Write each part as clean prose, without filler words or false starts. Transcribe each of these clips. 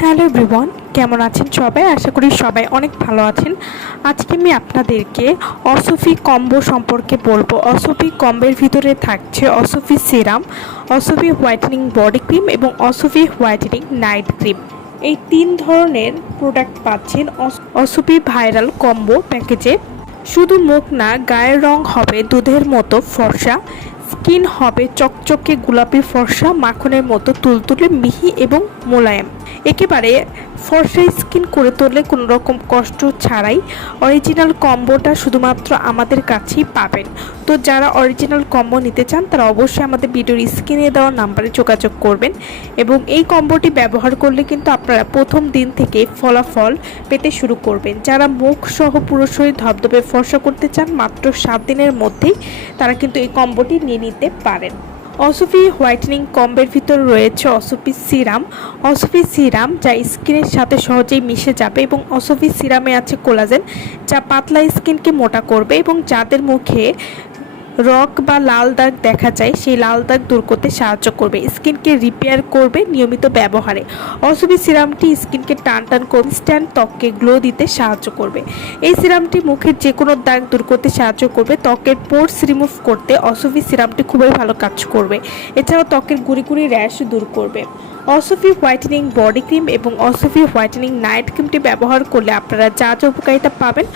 Hello everyone, কেমন আছেন সবাই? আশা করি সবাই অনেক ভালো আছেন। আজকে আমি আপনাদেরকে অসফি কম্বো সম্পর্কে বলবো। অসফি কম্বের ভিতরে থাকছে অসফি সিরাম, অসফি হোয়াইটেনিং বডি ক্রিম এবং অসফি হোয়াইটেনিং নাইট ক্রিম। এই 3 ধরনের প্রোডাক্ট পাচ্ছেন অসফি ভাইরাল কম্বো প্যাকেজে। শুধু মুখ না, গায়ের রং হবে দুধের মতো ফর্সা, স্কিন হবে চকচকে গোলাপি ফর্সা, মাখনের মতো তুলতুলে মিহি এবং মোলায়েম। একেবারে ফর্সা স্কিন করে তোলে কোনো রকম কষ্ট ছাড়াই। অরিজিনাল কম্বোটা শুধুমাত্র আমাদের কাছেই পাবেন। তো যারা অরিজিনাল কম্বো নিতে চান তারা অবশ্যই আমাদের ভিডিওর স্ক্রিনে দেওয়া নাম্বারে যোগাযোগ করবেন এবং এই কম্বোটি ব্যবহার করলে কিন্তু আপনারা প্রথম দিন থেকে ফলাফল পেতে শুরু করবেন। যারা মুখ সহ পুরো শরীর ধবধবে ফর্সা করতে চান মাত্র 7 দিনের মধ্যেই তারা কিন্তু এই কম্বোটি নিয়ে নিতে পারেন। অসফি হোয়াইটেনিং কম্বের ভিতর রয়েছে অসফি সিরাম। অসফি সিরাম যা স্কিনের সাথে সহজেই মিশে যাবে এবং অসফি সিরামে আছে কোলাজেন যা পাতলা স্কিনকে মোটা করবে এবং যাদের মুখে রক বা লাল দাগ দেখা যায় সেই লাল দাগ দূর করতে সাহায্য করবে, স্কিনকে রিপেয়ার করবে নিয়মিত ব্যবহারে। অসফি সিরামটি স্কিনকে টান টান কনস্ট্যান্ট ত্বককে গ্লো দিতে সাহায্য করবে। এই সিরামটি মুখের যে কোনো দাগ দূর করতে সাহায্য করবে। ত্বকের পোর্স রিমুভ করতে অসফি সিরামটি খুবই ভালো কাজ করবে। এছাড়াও ত্বকের গুড়ি গুড়ি র্যাশ দূর করবে। অসফি হোয়াইটেনিং বডি ক্রিম এবং অসফি হোয়াইটেনিং নাইট ক্রিমটি ব্যবহার করলে আপনারা যা যা উপকারিতা পাবেন।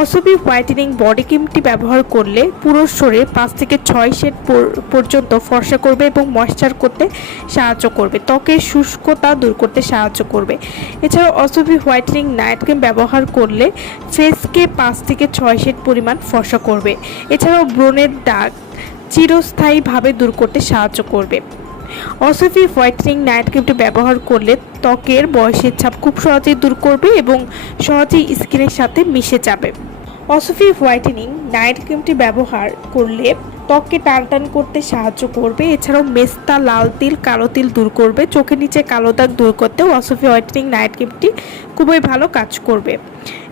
অসফি হোয়াইটেনিং বডি ক্রিমটি ব্যবহার করলে পুরো শরীর 5 থেকে 6 শেড পর্যন্ত ফর্সা করবে এবং ময়েশ্চার করতে সাহায্য করবে, ত্বকের শুষ্কতা দূর করতে সাহায্য করবে। এছাড়াও অসফি হোয়াইটেনিং নাইট ক্রিম ব্যবহার করলে ফেসকে 5 থেকে 6 শেড পরিমাণ ফর্সা করবে। এছাড়াও ব্রণের দাগ চিরস্থায়ীভাবে দূর করতে সাহায্য করবে। অসফি হোয়াইটেনিং নাইট ক্রিমটি ব্যবহার করলে ত্বকের বয়সের ছাপ খুব সহজেই দূর করবে এবং সহজেই স্কিনের সাথে মিশে যাবে। অসফি হোয়াইটেনিং নাইট ক্রিমটি ব্যবহার করলে ত্বককে টান টান করতে সাহায্য করবে। এছাড়াও মেস্তা, লাল তিল, কালো তিল দূর করবে। চোখের নিচে কালো দাগ দূর করতেও অসফি হোয়াইটেনিং নাইট ক্রিমটি খুবই ভালো কাজ করবে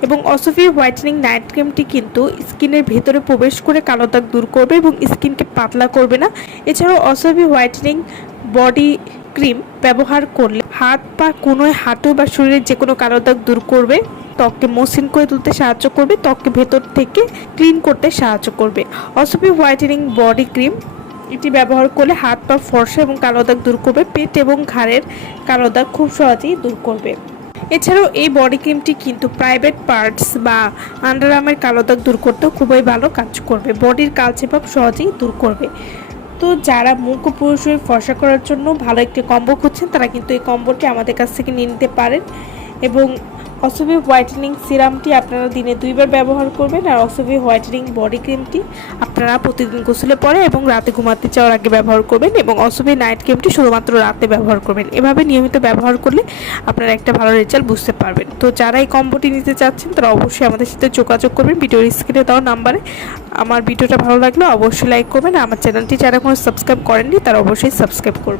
এবং অসফি হোয়াইটেনিং নাইট ক্রিমটি কিন্তু স্কিনের ভেতরে প্রবেশ করে কালো দাগ দূর করবে এবং স্কিনকে পাতলা করবে না। এছাড়াও অসফি হোয়াইটেনিং বডি ক্রিম ব্যবহার করলে হাত পা কোনোয়, হাঁটু বা শরীরের যে কোনো কালো দাগ দূর করবে, ত্বককে মসৃণ করে তুলতে সাহায্য করবে, ত্বককে ভেতর থেকে ক্লিন করতে সাহায্য করবে। অসফি হোয়াইটেনিং বডি ক্রিম এটি ব্যবহার করলে হাত পা ফর্সা এবং কালো দাগ দূর করবে, পেট এবং ঘাড়ের কালো দাগ খুব সহজেই দূর করবে। এছাড়াও এই বডি ক্রিমটি কিন্তু প্রাইভেট পার্টস বা আন্ডারআর্মের কালো দাগ দূর করতেও খুবই ভালো কাজ করবে, বডির কালচে ভাব সহজেই দূর করবে। তো যারা মুখ ও পুরো শরীর ফর্সা করার জন্য ভালো একটি কম্বো খুঁজছেন তারা কিন্তু এই কম্বোটি আমাদের কাছ থেকে নিয়ে নিতে পারেন এবং অসফি হোয়াইটেনিং সিরামটি আপনারা দিনে 2 বার ব্যবহার করবেন আর অসফি হোয়াইটেনিং বডি ক্রিমটি আপনারা প্রতিদিন গোসলে পরে এবং রাতে ঘুমাতে যাওয়ার আগে ব্যবহার করবেন এবং অসফি নাইট ক্রিমটি শুধুমাত্র রাতে ব্যবহার করবেন। এভাবে নিয়মিত ব্যবহার করলে আপনারা একটা ভালো রেজাল্ট বুঝতে পারবেন। তো যারা এই কম্বোটি নিতে চাচ্ছেন তারা অবশ্যই আমাদের সাথে যোগাযোগ করবেন ভিডিওর স্ক্রিনে দেওয়া নাম্বারে। আমার ভিডিওটা ভালো লাগলে অবশ্যই লাইক করবেন। আমার চ্যানেলটি যারা এখনো সাবস্ক্রাইব করেননি তারা অবশ্যই সাবস্ক্রাইব করবেন।